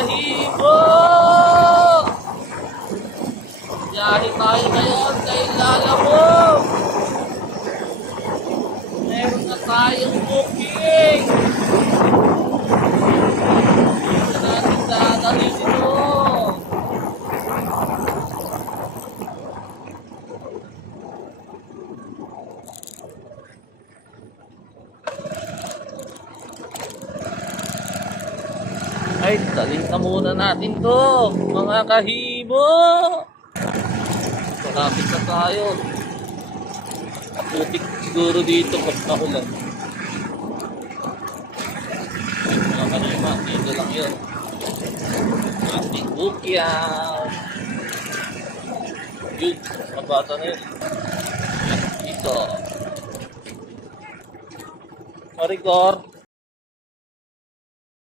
kahibo! Biyahe tayo ngayon kay Lalamove. Meron na tayong booking. Hindi na natin dadalhin ito. Ay, dalhin na muna natin to, mga kahibo. Malapit na tayo. Kaputik siguro dito pag naulan. Mga kanima, dito lang yun. Ating bukyan. Yun, mabata na yun. Dito. Record.